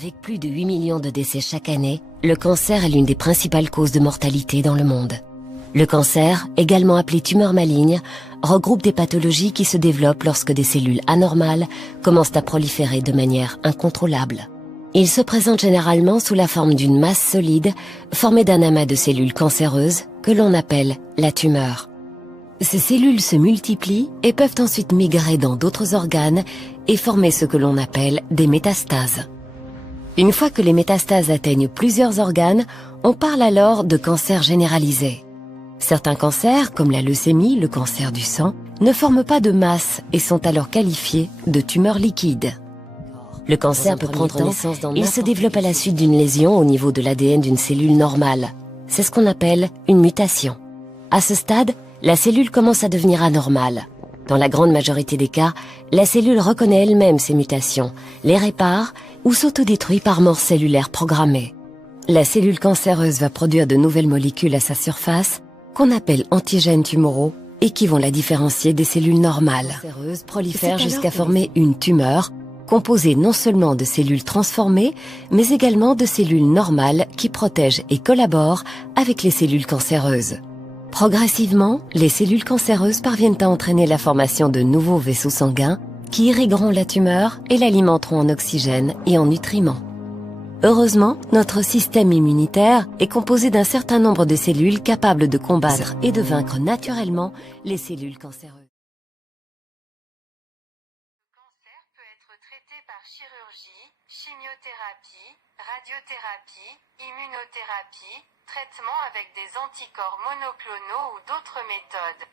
Avec plus de 8 millions de décès chaque année, le cancer est l'une des principales causes de mortalité dans le monde. Le cancer, également appelé tumeur maligne, regroupe des pathologies qui se développent lorsque des cellules anormales commencent à proliférer de manière incontrôlable. Il se présente généralement sous la forme d'une masse solide formée d'un amas de cellules cancéreuses que l'on appelle la tumeur. Ces cellules se multiplient et peuvent ensuite migrer dans d'autres organes et former ce que l'on appelle des métastases. Une fois que les métastases atteignent plusieurs organes, on parle alors de cancer généralisé. Certains cancers, comme la leucémie, le cancer du sang, ne forment pas de masse et sont alors qualifiés de tumeurs liquides. Le cancer peut prendre naissance il se développe à la suite d'une lésion au niveau de l'ADN d'une cellule normale. C'est ce qu'on appelle une mutation. À ce stade, la cellule commence à devenir anormale. Dans la grande majorité des cas, la cellule reconnaît elle-même ces mutations, les répare ou s'autodétruit par mort cellulaire programmée. La cellule cancéreuse va produire de nouvelles molécules à sa surface qu'on appelle antigènes tumoraux et qui vont la différencier des cellules normales. La cancéreuse prolifère jusqu'à former une tumeur composée non seulement de cellules transformées, mais également de cellules normales qui protègent et collaborent avec les cellules cancéreuses. Progressivement, les cellules cancéreuses parviennent à entraîner la formation de nouveaux vaisseaux sanguins qui irrigueront la tumeur et l'alimenteront en oxygène et en nutriments. Heureusement, notre système immunitaire est composé d'un certain nombre de cellules capables de combattre et de vaincre naturellement les cellules cancéreuses. Le cancer peut être traité par chirurgie, chimiothérapie, radiothérapie, immunothérapie, traitement avec des anticorps monoclonaux ou d'autres méthodes.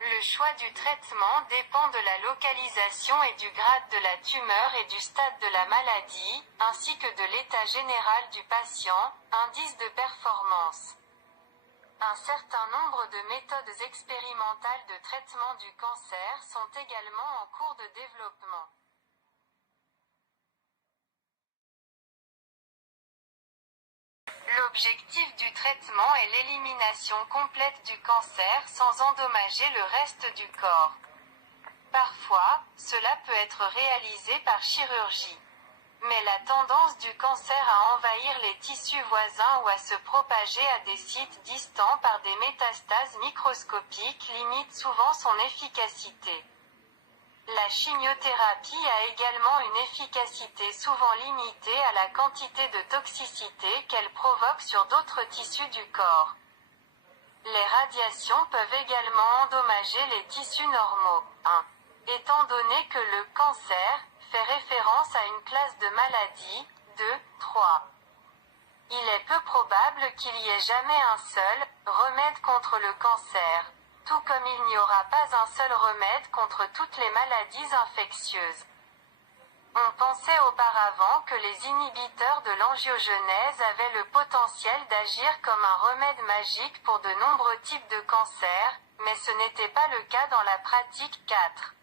Le choix du traitement dépend de la localisation et du grade de la tumeur et du stade de la maladie, ainsi que de l'état général du patient, indice de performance. Un certain nombre de méthodes expérimentales de traitement du cancer sont également en cours de développement. L'objectif du traitement est l'élimination complète du cancer sans endommager le reste du corps. Parfois, cela peut être réalisé par chirurgie. Mais la tendance du cancer à envahir les tissus voisins ou à se propager à des sites distants par des métastases microscopiques limite souvent son efficacité. La chimiothérapie a également une efficacité souvent limitée à la quantité de toxicité qu'elle provoque sur d'autres tissus du corps. Les radiations peuvent également endommager les tissus normaux. 1. Étant donné que le cancer fait référence à une classe de maladies, 2, 3. Il est peu probable qu'il y ait jamais un seul remède contre le cancer. Tout comme il n'y aura pas un seul remède contre toutes les maladies infectieuses. On pensait auparavant que les inhibiteurs de l'angiogenèse avaient le potentiel d'agir comme un remède magique pour de nombreux types de cancers, mais ce n'était pas le cas dans la pratique. 4.